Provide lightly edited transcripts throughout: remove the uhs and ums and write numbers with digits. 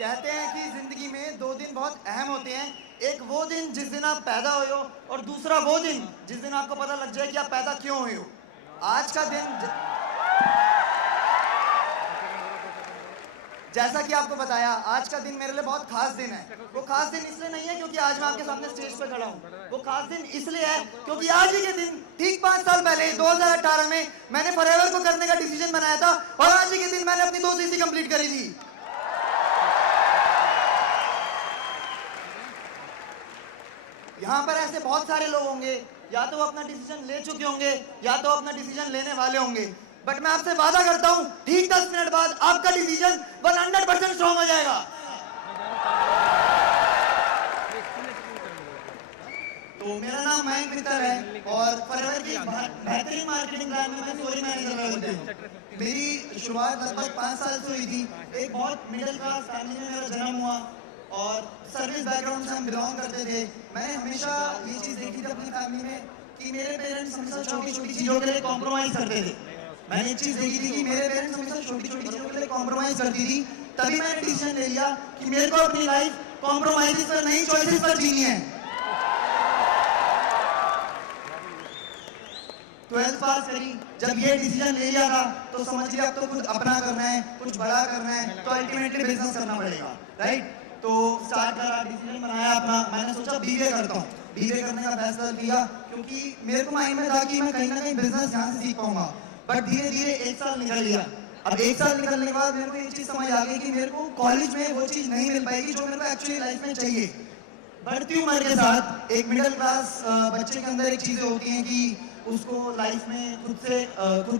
कहते हैं कि जिंदगी में दो दिन बहुत अहम होते हैं। एक वो दिन जिस दिन आप पैदा हुए हो, और दूसरा वो दिन जिस दिन आपको पता लग जाए कि आप पैदा क्यों हुए हो। आज का दिन जैसा कि आपको बताया, आज का दिन मेरे लिए बहुत खास दिन है। वो खास दिन इसलिए नहीं है क्योंकि आज मैं आपके सामने स्टेज पे खड़ा हूँ। वो खास दिन इसलिए है क्योंकि आज ही के दिन ठीक 5 साल पहले 2018 में मैंने फॉरएवर को करने का डिसीजन बनाया था, और आज ही के दिन मैंने अपनी 2 सीसी कंप्लीट करी थी। यहाँ पर ऐसे बहुत सारे लोग होंगे, या तो वो अपना डिसीजन ले चुके होंगे या तो अपना डिसीजन लेने वाले होंगे। बट मैं आपसे वादा करता हूँ, ठीक 10 मिनट बाद आपका डिसीजन 100% स्ट्रॉन्ग हो जाएगा। तो मेरा नाम मयंक मित्तल है और फॉरएवर की बेहतरीन मार्केटिंग प्लान में मैं स्टोरी मैनेजर हूँ। मेरी शुरुआत लगभग 5 साल से हुई थी। एक बहुत मिडिल क्लास फैमिली में मेरा जन्म हुआ और सर्विस बैकग्राउंड से हम बिलोंग करते थे। मैंने हमेशा ये चीज़ देखी थी अपनी फैमिली में कि मेरे पेरेंट्स हमेशा छोटी छोटी चीज़ों के लिए कॉम्प्रोमाइज़ करते थे। मैंने एक चीज़ देखी थी कि मेरे पेरेंट्स हमेशा छोटी छोटी चीज़ों के लिए कॉम्प्रोमाइज़ करती थी। तभी मैंने डिसीजन ले लिया कि मेरे को अपनी लाइफ कॉम्प्रोमाइज़ पर नहीं, चॉइसेस पर जीनी है। 12th पास करी, जब ये डिसीजन ले लिया था तो समझ लिया अब तो कुछ अपना करना है, कुछ बड़ा करना है, तो अल्टीमेटली बिजनेस करना पड़ेगा, राइट। तो स्टार्ट करा, डिसीजन बनाया अपना। मैंने सोचा बीए करता हूँ, बीए करने का फैसला किया क्योंकि मेरे को माइंड में था कि मैं कहीं ना कहीं बिजनेस यहाँ से सीख पाऊंगा। बट धीरे धीरे 1 साल निकल गया। अब 1 साल निकलने के बाद मेरे को ये चीज़ समझ आ गई कि मेरे को कॉलेज में वो चीज़ नहीं मिल पाएगी जो मेरे को एक्चुअली लाइफ में चाहिए। बढ़ती उम्र के साथ एक मिडिल क्लास बच्चे के अंदर एक चीज़ें होती हैं कि उसको लाइफ में खुद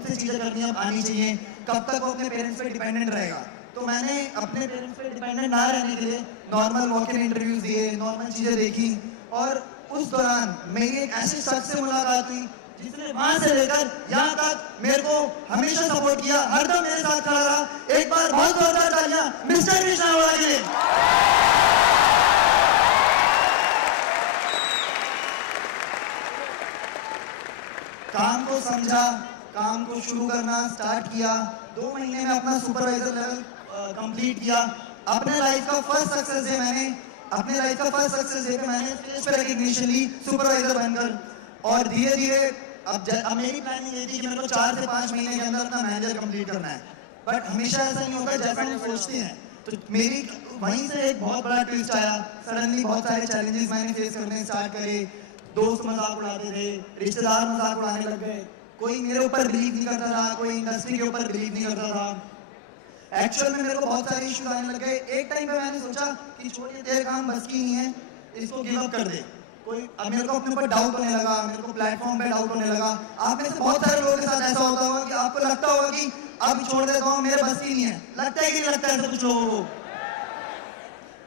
से चीज़ें करनी आनी चाहिए। कब तक वो अपने पेरेंट्स पे डिपेंडेंट रहेगा। तो मैंने अपने पेरेंट्स पे डिपेंडेंट ना रहने के लिए नॉर्मल वॉक इन इंटरव्यूज दिए, नॉर्मल चीज़ें देखी, और उस दौरान मेरी एक ऐसे शख्स से मुलाकात हुई जिसने वहां से लेकर यहाँ तक मेरे को हमेशा सपोर्ट किया, हरदम मेरे साथ खड़ा रहा। एक बार बहुत जोरदार तालियां मिस्टर कृष्णा अरोड़ा के लिए। काम को समझा, काम को शुरू करना स्टार्ट किया। 2 महीने में अपना सुपरवाइजर लेवल कंप्लीट किया। अपने लाइफ का फर्स्ट सक्सेस डे पे मैंने स्टेज पे रिकॉग्निशन ली सुपरवाइजर बनकर। और धीरे धीरे अब मेरी प्लानिंग ये थी कि मेरे को 4 से 5 महीने के अंदर अपना मैनेजर कंप्लीट करना है। बट हमेशा ऐसा नहीं होता जैसा हम सोचते हैं। तो मेरी वहीं से एक बहुत बड़ा ट्विस्ट आया। सडनली बहुत सारे चैलेंजेस मैंने फेस करने स्टार्ट करे। दोस्त मजाक उड़ाते थे, रिश्तेदार मजाक उड़ाने लग गए, कोई मेरे ऊपर बिलीव नहीं करता था, कोई इंडस्ट्री के ऊपर बिलीव नहीं करता था। एक्चुअल में मेरे को बहुत सारे इश्यूज आने लग गए। एक टाइम पे मैंने सोचा कि छोटे तेरे काम बस की नहीं है, इसको गिव अप कर दे। अब मेरे को अपने ऊपर डाउट होने लगा, मेरे को प्लेटफॉर्म पे डाउट होने लगा। आप में से बहुत सारे लोगों के साथ ऐसा होता होगा कि आपको लगता होगा कि अब छोड़ देता हूँ, मेरे बस की नहीं है। लगता है कि नहीं लगता है ऐसा कुछ लोगों को?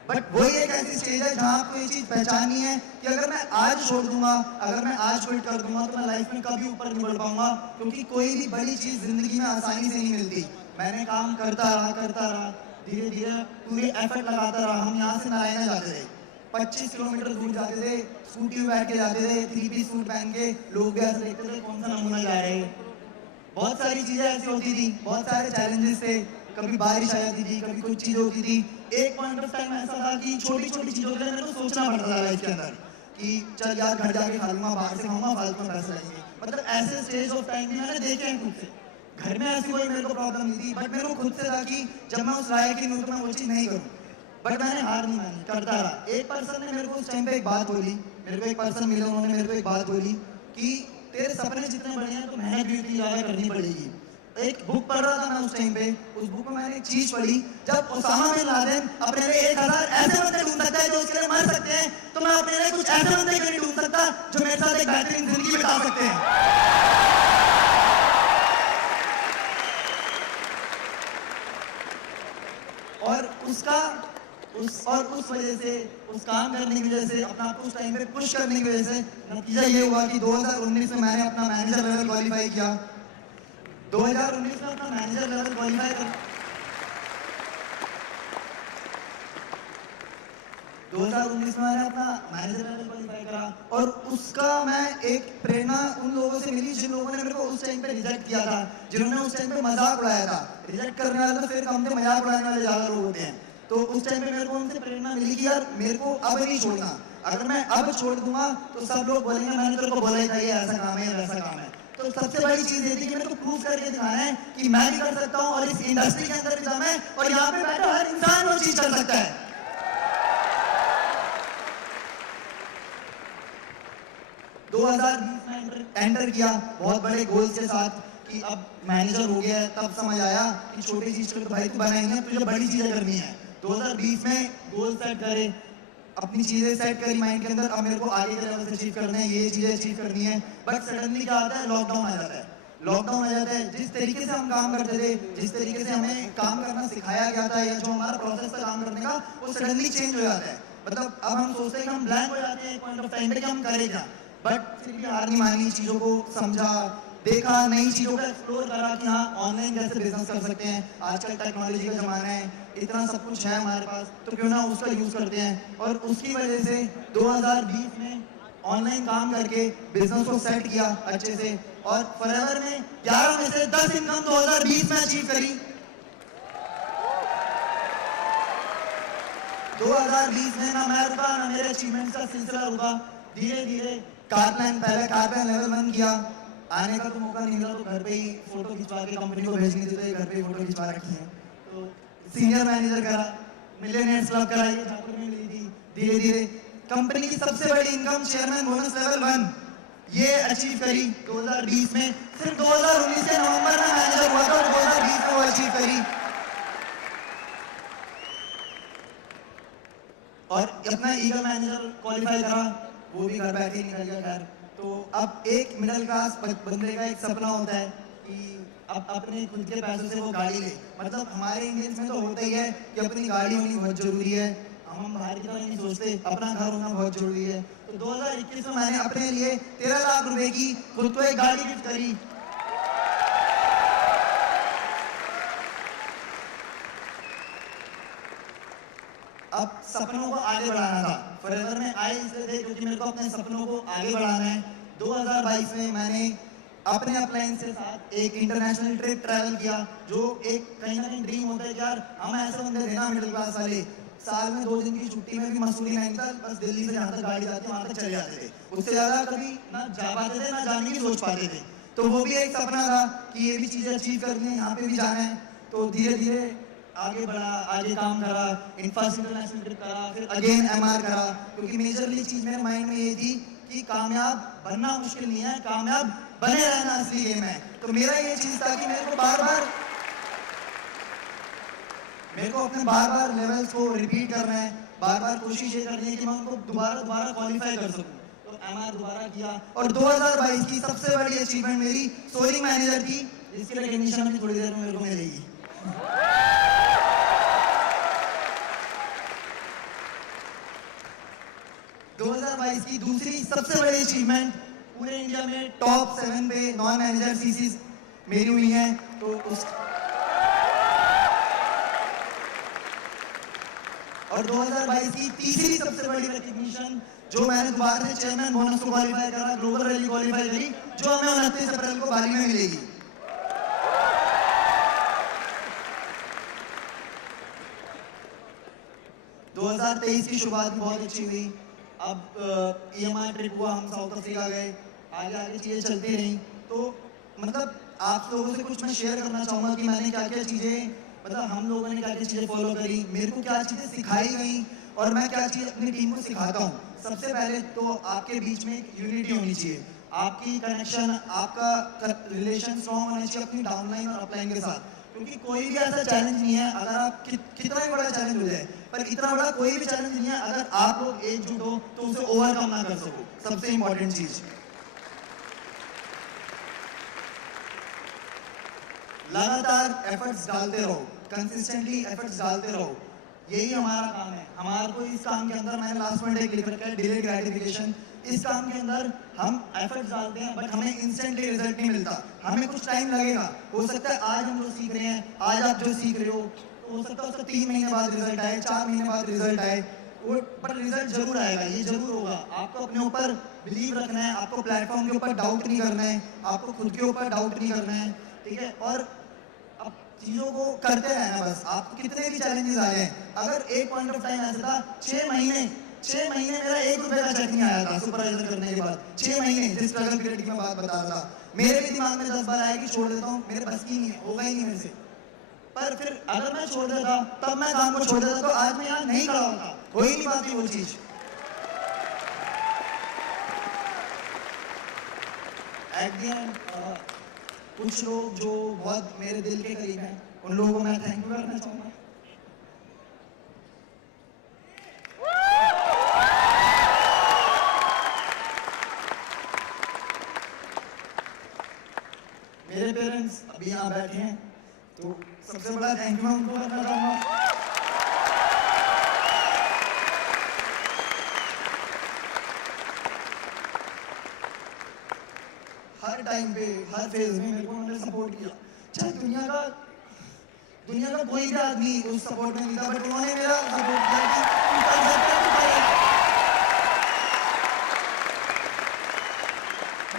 बट वही एक ऐसी स्टेज है जहाँ आपको ये चीज़ पहचाननी है कि अगर मैं आज छोड़ दूंगा, अगर मैं आज क्विट कर दूंगा, तो मैं लाइफ में कभी ऊपर नहीं बढ़ पाऊंगा। क्योंकि कोई भी बड़ी चीज़ जिंदगी में आसानी से नहीं मिलती। मैंने काम करता रहा, धीरे धीरे पूरी एफर्ट लगाता रहा। हम यहाँ से नारायण जाते थे, 25 किलोमीटर दूर जाते थे, स्कूटी में बैठ के जाते थे, 3 पीस सूट पहन के। लोग भी ऐसे देखते थे कौन सा नमूना जा रहे हैं। बहुत सारी चीज़ें ऐसी होती थी, बहुत सारे चैलेंजेस थे। कभी बारिश आ जाती थी, कभी कुछ चीज़ होती थी। एक पॉइंट ऑफ टाइम ऐसा था कि छोटी छोटी चीज़ों के लिए मेरे को सोचना पड़ता था लाइफ के अंदर कि चल यार घर जाके खा लूंगा, बाहर से खाऊंगा, फालतू में पैसे लगेंगे। मतलब ऐसे स्टेज ऑफ टाइम भी मैंने देखे हैं खुद से। घर में ऐसी कोई मेरे को प्रॉब्लम नहीं थी, बट मेरे को खुद से था कि जब मैं उस लायक ही नहीं हूं तो मैं वो चीज़ नहीं करूँ। बट मैंने हार नहीं मानी, करता रहा। एक पर्सन ने मेरे को उस टाइम पे एक बात बोली, मेरे को एक पर्सन मिले, उन्होंने मेरे को एक बात बोली कि तेरे सपने जितने बड़े हैं तो मेहनत भी उतनी ज़्यादा करनी पड़ेगी। एक बुक पढ़ रहा था मैं उस टाइम पे। उस बुक में मैंने एक चीज पढ़ी, जब ओसामा बिन लादेन अपने लिए 1000 ऐसे बंदे ढूंढ सकता है जो उसके लिए मर सकते हैं, तो मैं अपने लिए कुछ ऐसे बंदे क्यों नहीं ढूंढ सकता जो मेरे साथ एक बेहतरीन जिंदगी बिता सकते हैं। और उस वजह से, उस काम करने की वजह से, अपना आपको उस टाइम पे पुश करने की वजह से नतीजा ये हुआ कि 2019 में मैंने अपना मैनेजर लेवल क्वालिफाई किया। 2019 में अपना मैनेजर लेवल क्वालिफाई कर 2019 में मैंने अपना मैनेजर लेवल क्वालिफाई करा। और उसका मैं एक प्रेरणा उन लोगों से मिली जिन लोगों ने मेरे को उस टाइम पे रिजेक्ट किया था, जिन्होंने उस टाइम पे मजाक उड़ाया था। रिजेक्ट करने वाले तो फिर कम थे, मजाक उड़ाने वाले ज़्यादा लोग होते हैं। तो उस टाइम पे मेरे को उनसे प्रेरणा मिली कि यार मेरे को अब नहीं छोड़ना, अगर मैं अब छोड़ दूंगा तो सब लोग बोलेंगे मैंने तेरे को बोला ही था ये ऐसा काम है वैसा काम है। तो सबसे बड़ी चीज ये थी कि मेरे को प्रूव करके दिखाना है कि मैं भी कर सकता हूँ और इस इंडस्ट्री के अंदर भी दम है और यहाँ पे बैठा हर इंसान वो चीज कर सकता है। 2020 में एंटर किया बहुत बड़े गोल्स के साथ कि अब मैनेजर हो गया है, तब समझ आया कि छोटी चीज को तो भाई तू बनाई है, तुझे बड़ी चीजें करनी है। 2020 में गोल सेट करे, अपनी चीजें सेट करी माइंड के अंदर, अब मेरे को आगे के लेवल से अचीव करने हैं, ये चीजें अचीव करनी है। बट सडनली क्या आता है, लॉकडाउन आ जाता है। लॉकडाउन आ जाता है, जिस तरीके से हम काम करते थे, जिस तरीके से हमें काम करना सिखाया गया था या जो हमारा प्रोसेस था काम करने का, वो सडनली चेंज हो जाता है। मतलब अब हम सोचते हैं कि हम ब्लैंक हो जाते हैं एक पॉइंट ऑफ टाइम पे कि हम करें क्या। बट फिर भी हार नहीं मानी, चीजों को समझा, देखा, नई चीजों को एक्सप्लोर करा कि हाँ ऑनलाइन कैसे बिजनेस कर सकते हैं, आजकल टेक्नोलॉजी का जमाना है, इतना सब कुछ है हमारे पास, तो क्यों ना उसका यूज करते हैं। और उसकी वजह से 2020 में ऑनलाइन काम करके बिजनेस को सेट किया अच्छे से, और फॉरएवर में 11 में से 10 इनकम 2020 में अचीव करी। 2020 में ना मैं रुका ना मेरे अचीवमेंट्स का सिलसिला रुका। धीरे धीरे पहले कारप्लान लेवल 1 किया, आने का तो मौका नहीं मिला तो घर पे ही फोटो खिंचवा के कंपनी को भेजनी थी, तो घर पे ही फोटो खिंचवा रखी है। तो सीनियर मैनेजर करा, मिलियनेयर्स क्लब कराई, जयपुर में मिली थी। धीरे धीरे कंपनी की सबसे बड़ी इनकम चेयरमैन बोनस लेवल 1 ये अचीव करी 2020 में। सिर्फ 2019 के नवंबर में मैनेजर हुआ था और 2020 में वो अचीव करी। और अपना ईगल मैनेजर क्वालिफाई करा, वो भी घर बैठे ही निकल गया घर। तो अब एक मिडिल क्लास बंदे का एक सपना होता है कि अब अपने खुद के पैसों से वो गाड़ी ले। मतलब हमारे इंडियंस में तो होता ही है कि अपनी गाड़ी होनी बहुत जरूरी है, हम बाहर की तरह नहीं सोचते, अपना घर होना बहुत जरूरी है। तो 2021 में मैंने अपने लिए 13 लाख रुपए की खुद को एक गाड़ी गिफ्ट करी। अब सपनों को आगे बढ़ाना था, फॉरएवर में आए इसलिए थे क्योंकि मेरे को अपने सपनों को आगे बढ़ाना है। 2022 में मैंने अपने अपलाइन के साथ एक इंटरनेशनल ट्रिप ट्रैवल किया, जो एक कहीं ना कहीं ड्रीम होता है यार हम ऐसे बंदे थे ना मिडिल क्लास वाले, साल में 2 दिन की छुट्टी में भी मसूरी नैनीताल बस दिल्ली से जहाँ तक गाड़ी जाती है वहाँ तक चले जाते थे, उससे ज्यादा कभी ना जा पाते थे ना जाने की सोच पाते थे। तो वो भी एक सपना था कि ये भी चीजें अचीव करनी है, यहाँ पे भी जाना है। तो धीरे धीरे आगे बढ़ा, आगे काम करा, इंफ्रास्ट्रक्चर नेशनल ट्रिप करा, फिर अगेन एमआर करा, क्योंकि मेजरली चीज मेरे माइंड में ये थी कि कामयाब बनना मुश्किल नहीं है, कामयाब बने रहना असली गेम है। तो मेरा ये चीज था कि मेरे को अपने बार बार लेवल्स को रिपीट करना है, बार बार कोशिश ये करनी है कि मैं उनको दोबारा क्वालिफाई कर सकूं। तो एमआर दोबारा किया, और 2022 की सबसे बड़ी अचीवमेंट मेरी सोरिंग मैनेजर थी, जिसकी रिकॉग्निशन अभी थोड़ी देर में मेरे को मिलेगी। 2022 की दूसरी सबसे बड़ी अचीवमेंट, पूरे इंडिया में टॉप 7 पे नॉन मैनेजर सीसीज मेरी हुई हैं। तो उस और 2022 की तीसरी सबसे बड़ी रिकॉग्निशन, जो मैंने दोबारा से चेयरमैन बोनस को क्वालिफाई करा, ग्लोबल रैली क्वालिफाई करी, जो हमें 29 अप्रैल को बाली में मिलेगी। तो 2023 की शुरुआत बहुत अच्छी हुई। अब EMI ट्रिप हुआ, हम साउथ अफ्रीका गए, आगे आगे चीजें चलती रही। तो मतलब आप लोगों से कुछ मैं शेयर करना चाहूँगा कि मैंने क्या क्या चीज़ें, मतलब हम लोगों ने क्या क्या चीज़ें फॉलो करी, मेरे को क्या चीज़ें सिखाई गई और मैं क्या चीज़ अपनी टीम को सिखाता हूँ। सबसे पहले तो आपके बीच में एक यूनिटी होनी चाहिए, आपकी कनेक्शन, आपका रिलेशन स्ट्रॉन्ग होना चाहिए अपनी डाउनलाइन और अपलाइन के साथ। क्योंकि कोई भी ऐसा चैलेंज नहीं है, अगर आप कितना भी बड़ा चैलेंज हो जाए, पर इतना बड़ा कोई भी चैलेंज नहीं है अगर आप लोग एकजुट हो तो उसे ओवरकम ना कर सको। सबसे इंपॉर्टेंट चीज, लगातार एफर्ट्स डालते रहो, कंसिस्टेंटली एफर्ट्स डालते रहो, यही हमारा काम है। हमारे को इस काम के अंदर, मैंने लास्ट पॉइंट एक लिख रखा है, डिलेड ग्रेटिफिकेशन। इस काम के अंदर हम एफर्ट्स डालते हैं बट हमें इंस्टेंटली रिजल्ट नहीं मिलता, हमें कुछ टाइम लगेगा। हो सकता है आज हम जो सीख रहे हैं, आज आप जो सीख रहे हो सकता है उसका 3 महीने बाद रिजल्ट आए, 4 महीने बाद रिजल्ट आए, पर रिजल्ट जरूर आएगा, ये जरूर होगा। आपको अपने ऊपर बिलीव रखना है, आपको प्लेटफॉर्म के ऊपर डाउट नहीं करना है, आपको खुद के ऊपर डाउट नहीं करना है, ठीक है। और अब चीजों को करते रहना बस। आपको कितने भी चैलेंजेस आए हैं, अगर एक पॉइंट ऑफ टाइम ऐसा था 6 महीने मेरा 1 रुपए का चेक नहीं आया था सुपरवाइजर करने के बाद। 6 महीने जिस स्ट्रगल पीरियड की मैं बात बता रहा था, मेरे भी दिमाग में 10 बार आया कि छोड़ देता हूँ, मेरे बस की नहीं है, होगा ही नहीं मेरे से। पर फिर अगर मैं छोड़ देता, तब मैं काम को छोड़ देता, तो आज मैं यहाँ नहीं खड़ा होता, हो ही नहीं पाती वो चीज। एट द एंड कुछ लोग जो बहुत मेरे दिल के करीब हैं, उन लोगों को मैं थैंक यू करना चाहूंगा। मेरे पेरेंट्स अभी यहाँ बैठे हैं, तो सबसे बड़ा थैंक यू मैं उनको करना चाहूंगा। हर टाइम पे, हर फेज में मेरे को उन्होंने सपोर्ट किया। चाहे दुनिया का कोई भी आदमी उस सपोर्ट में नहीं था, बट उन्होंने मेरा सपोर्ट किया कि तू कर सकता है, तू करेगा।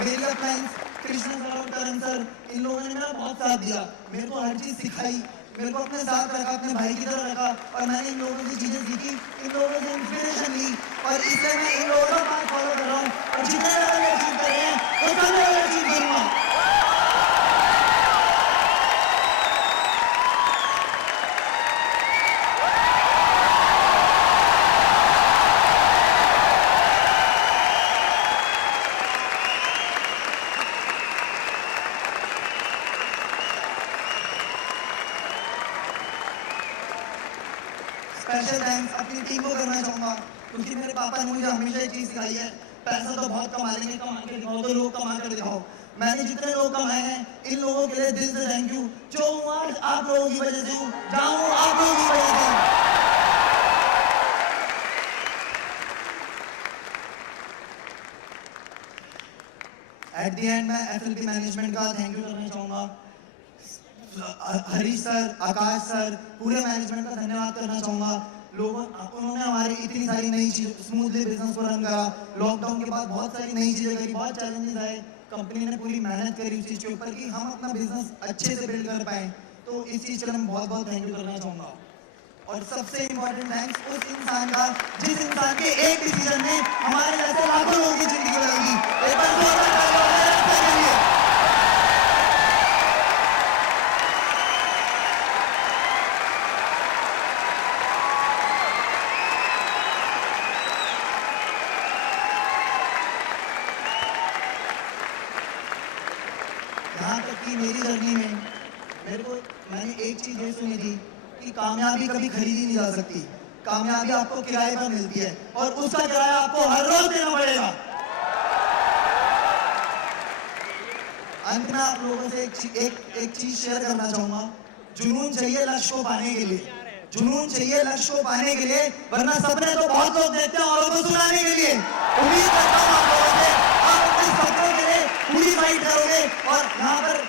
मेरी अपलाइंस, कृष्णा सर और करण सर, इन लोगों ने मेरा बहुत साथ दिया, मेरे को हर चीज सिखाई, मेरे को अपने साथ रखा, अपने भाई की तरह रखा, और मैंने इन लोगों से चीजें सीखी, इन लोगों से इंस्पिरेशन ली, और इसलिए मैं इन लोगों का बात फॉलो कर रहा हूँ। और जितने लोग अचीव कर रहे हैं, वो सब लोग अचीव करूंगा। स्पेशल थैंक्स अपनी टीम को करना चाहूंगा, क्योंकि मेरे पापा ने मुझे हमेशा एक चीज सिखाई है, पैसा तो बहुत कमा लेंगे, कमा के दिखाओ तो लोग कमा कर दिखाओ। मैंने जितने लोग कमाए हैं, इन लोगों के लिए दिल से थैंक यू। जो हूँ आज आप लोगों की वजह से हूँ, जहाँ हूँ आप लोगों की वजह से हूँ। एट द एंड मैं FLP मैनेजमेंट का थैंक यू करना चाहूंगा। हरीश सर, आकाश सर, पूरे मैनेजमेंट का धन्यवाद करना चाहूंगा। उन्होंने हमारी इतनी सारी नई चीज स्मूथली बिजनेस को रन करा। लॉकडाउन के बाद बहुत सारी नई चीजें करी, बहुत चैलेंजेस आए, कंपनी ने पूरी मेहनत करी उस चीज के ऊपर कि हम अपना बिजनेस अच्छे से बिल्ड कर पाए। तो इस चीज के लिए मैं बहुत बहुत थैंक यू करना चाहूंगा। और सबसे इम्पोर्टेंट थैंक्स उस इंसान का जिस इंसान के एक डिसीजन ने हमारे जैसे लाखों लोगों की जिंदगी बदल दी। एक बार यहाँ तक कि मेरी जर्नी में मैंने एक चीज ये सुनी थी कि कामयाबी कभी खरीदी नहीं जा सकती, कामयाबी आपको किराए पर मिलती है, और उसका किराया आपको हर रोज देना पड़ेगा। अंत में आप लोगों से एक चीज शेयर करना चाहूंगा। जुनून चाहिए लक्ष्य को पाने के लिए, जुनून चाहिए लक्ष्य को पाने के लिए, वरना सपने तो बहुत लोग देखते हैं औरों को सुनाने के लिए। उम्मीद करता हूँ आप लोगों से आप अपने सपनों के लिए पूरी फाइट करोगे, और यहाँ पर